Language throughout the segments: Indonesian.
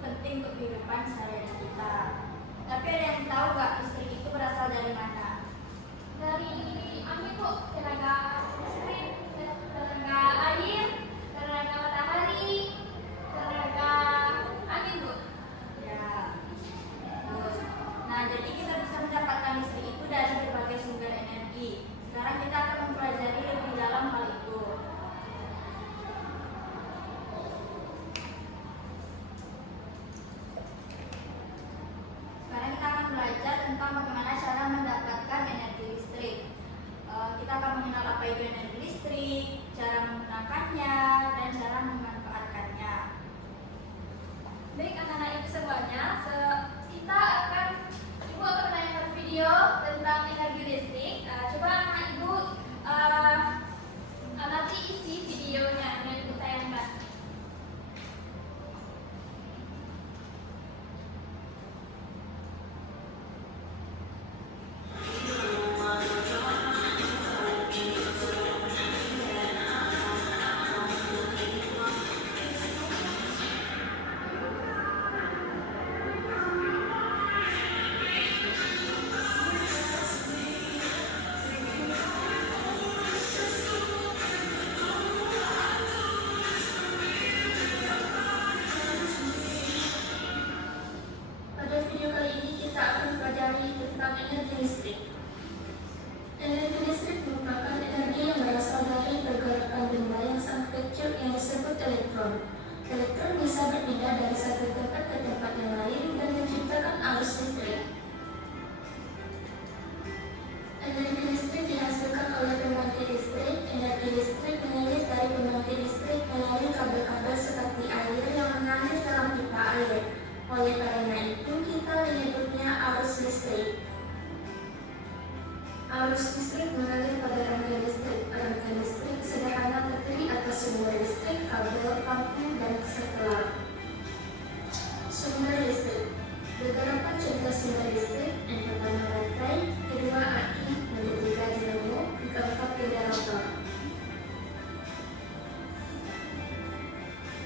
penting untuk kehidupan sehari-hari kita. Tapi ada yang tahu nggak listrik itu berasal dari mana? Dari angin Bu, tenaga listrik, tenaga air, tenaga matahari, tenaga angin Bu. Ya, bagus. Nah, jadi kita bisa mendapatkan listrik itu dari berbagai sumber energi. Sekarang kita akan mempelajari lebih dalam hal itu. Sekarang kita akan belajar tentang bagaimana cara mendapatkan energi listrik. Kita akan mengenal apa itu energi listrik, cara menggunakannya, dan cara memanfaatkannya. Baik anak-anak ibu semuanya, ibu akan menayangkan video tentang energi listrik. Coba anak ibu amati isi videonya yang ibu tayangkan. Pada video kali ini kita akan mempelajari tentang energi listrik. Energi listrik merupakan energi yang berasal dari pergerakan benda yang sangat kecil yang disebut elektron. Elektron bisa berpindah dari satu tempat ke tempat yang lain dan menciptakan arus listrik. Energi listrik dihasilkan oleh pembangkit listrik. Energi listrik mengalir dari pembangkit listrik melalui kabel-kabel seperti air yang mengalir dalam pipa air. Oleh karena itu, kita menyebutnya arus listrik. Arus listrik mengalir pada rangkaian listrik. Rangkaian listrik sederhana terdiri atas sumber listrik, kabel, lampu, dan setelah. Sumber listrik. Beberapa contoh sumber listrik: yang pertama baterai, kedua aki, yang ketiga dinamo, yang keempat generator.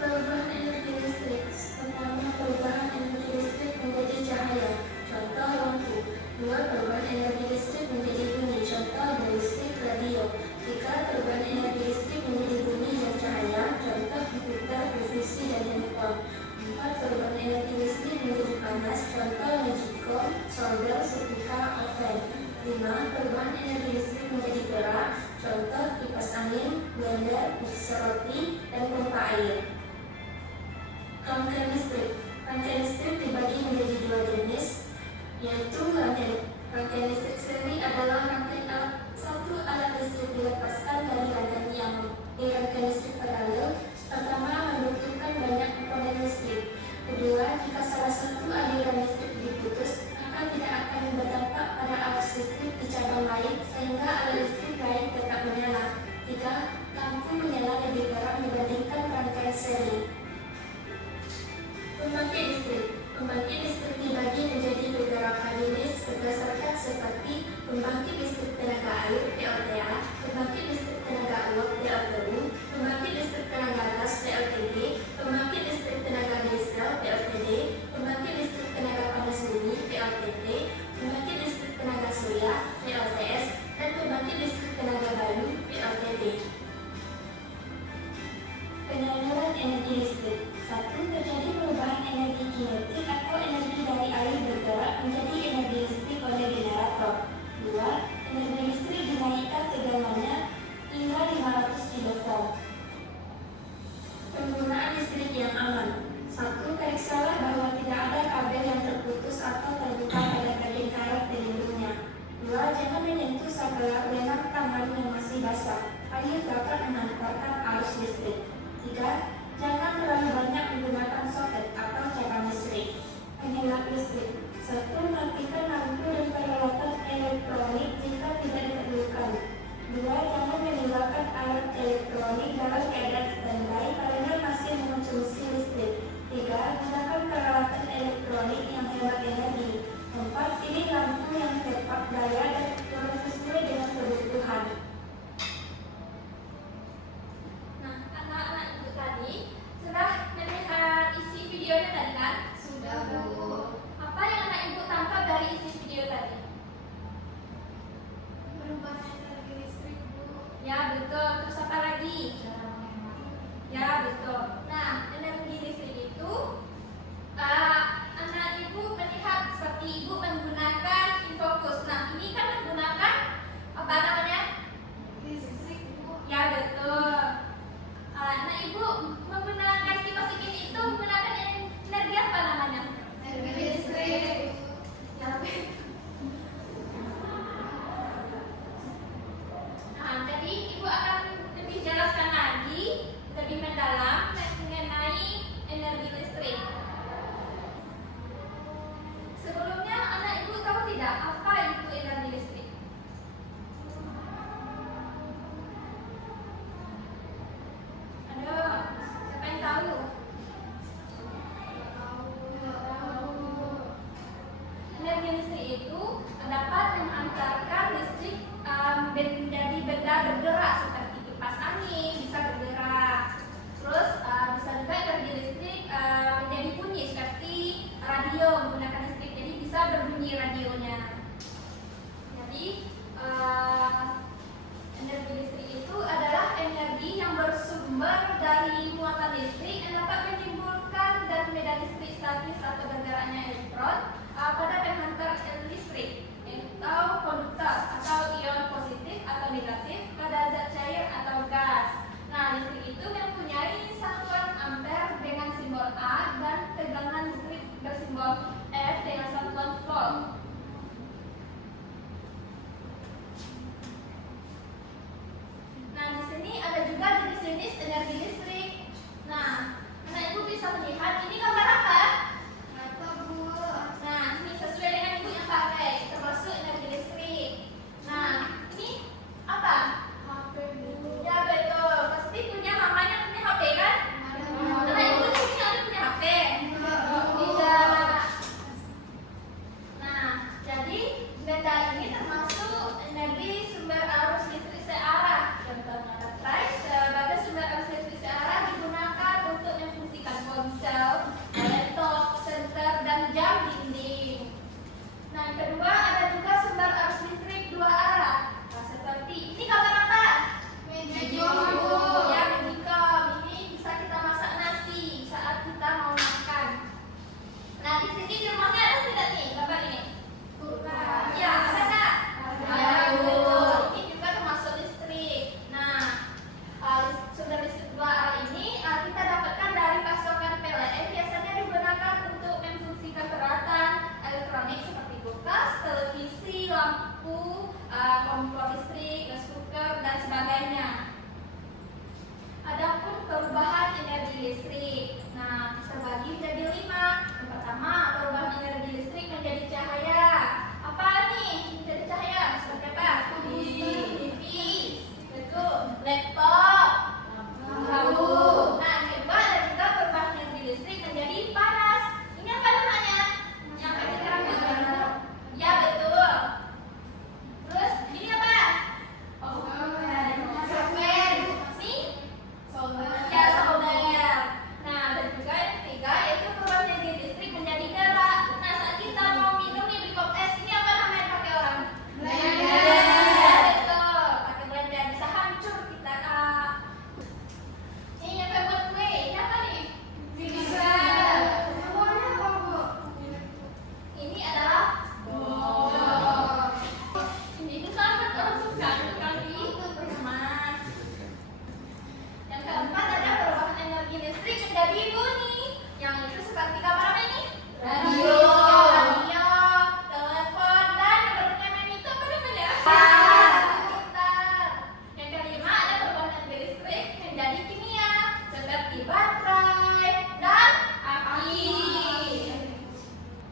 Perubahan energi listrik. Pertama, perubahan energi listrik menjadi cahaya, contoh lampu. Dua, perubahan energi listrik menjadi bunyi, contoh listrik radio. Tiga, perubahan energi listrik menjadi bunyi dan cahaya, contoh komputer, televisi, dan handphone. Empat, perubahan energi listrik menjadi panas, contoh magicom, solder, setrika, oven. Lima, perubahan energi listrik menjadi berat, contoh kipas angin, blender, mixer roti, dan pompa air. Rangkaian listrik. Rangkaian listrik dibagi menjadi dua jenis, yaitu rangkaian listrik seri adalah satu alat listrik dilepaskan dari rangkaian yang rangkaian listrik paralel. Pertama, membutuhkan banyak komponen listrik. Kedua, jika salah satu aliran listrik diputus, maka tidak akan berdampak pada arus listrik di cabang lain sehingga alat listrik lain tetap menyala. Tiga, lampu menyala lebih terang dibandingkan rangkaian seri. Pembangkit listrik. Pembangkit listrik dibagi menjadi beberapa jenis berdasarkan seperti pembangkit listrik tenaga air (PLTA), pembangkit listrik tenaga uap (PLTU), pembangkit listrik tenaga gas (PLTG), pembangkit listrik tenaga diesel (PLTD), pembangkit listrik tenaga panas bumi (PLTP), A dan tegangan listrik bersimbol F dengan satuan volt. Nah, di sini ada juga jenis-jenis energi listrik. Nah, anak ibu bisa melihat ini gambar apa? Nah, ini sesuai dengan ibu yang pakai, termasuk energi listrik. Nah, ini apa? Ya betul, pasti punya mamanya punya HP kan? Anak ibu di sini ada punya HP? Tidak. Nah, jadi benda ini termasuk energi sumber arus listrik searah. Contohnya baterai sebagai sumber arus listrik searah digunakan untuk memfungsikan ponsel, laptop, senter, dan jam dinding. Nah, yang kedua ada juga sumber arus listrik dua arah. Nah, seperti ini gambar apa? Ya, Magicom. Ini bisa kita masak nasi saat kita mau makan. Nah, di sini di rumahnya ada tidak nih gambar ini? Ya, ada tak? Ya, betul. Ini juga termasuk listrik. Nah, sumber listrik dua arah ini kita dapatkan dari pasokan PLN. Biasanya digunakan untuk memfungsikan peralatan elektronik seperti kulkas, televisi, lampu, kompor listrik, gas cooker, dan sebagainya. Adapun perubahan energi listrik, nah terbagi menjadi 5. Yang pertama, perubahan energi listrik menjadi cahaya. Apa nih menjadi cahaya? Seperti apa? TV, betul. Laptop, lampu. Nah, yang kedua ada juga perubahan energi listrik menjadi panas. Ini apa namanya? Yang pakai rambut? Ya betul. Terus ini apa? Software. Ini? Ya, solder. Nah, dan juga yang ketiga yaitu perubahan energi listrik menjadi gerak. Nah, saat kita mau minum nih beli pop es, ini apa namanya pakai orang? Blender. Betul, pakai blender bisa hancur kita. Ini yang buat kue, ini apa nih? Mixer. Semuanya apa, Bu? Ini adalah bom. Ini sangat orang suka sekali bermain. Yang keempat ada perubahan energi listrik menjadi bunyi. Yang itu seperti gambar apa ini? Radio, telepon, dan yang bermain itu apa namanya? Gitar. Yang kelima ada perubahan energi listrik menjadi kimia seperti baterai dan api.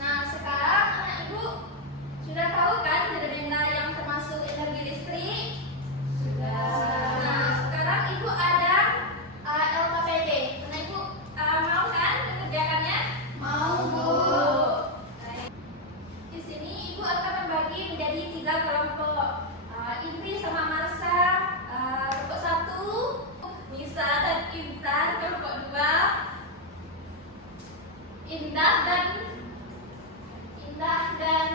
Nah, sekarang anak ibu sudah tahu kan benda-benda yang termasuk energi listrik? Nah, sekarang ibu ada LKPD. Anak ibu mau kan mengerjakannya? Mau, Bu. Baik. Di sini ibu akan membagi menjadi 3 kelompok. Indri sama Marsa, kelompok 1, Nisa dan Intan, kelompok 2, Indah dan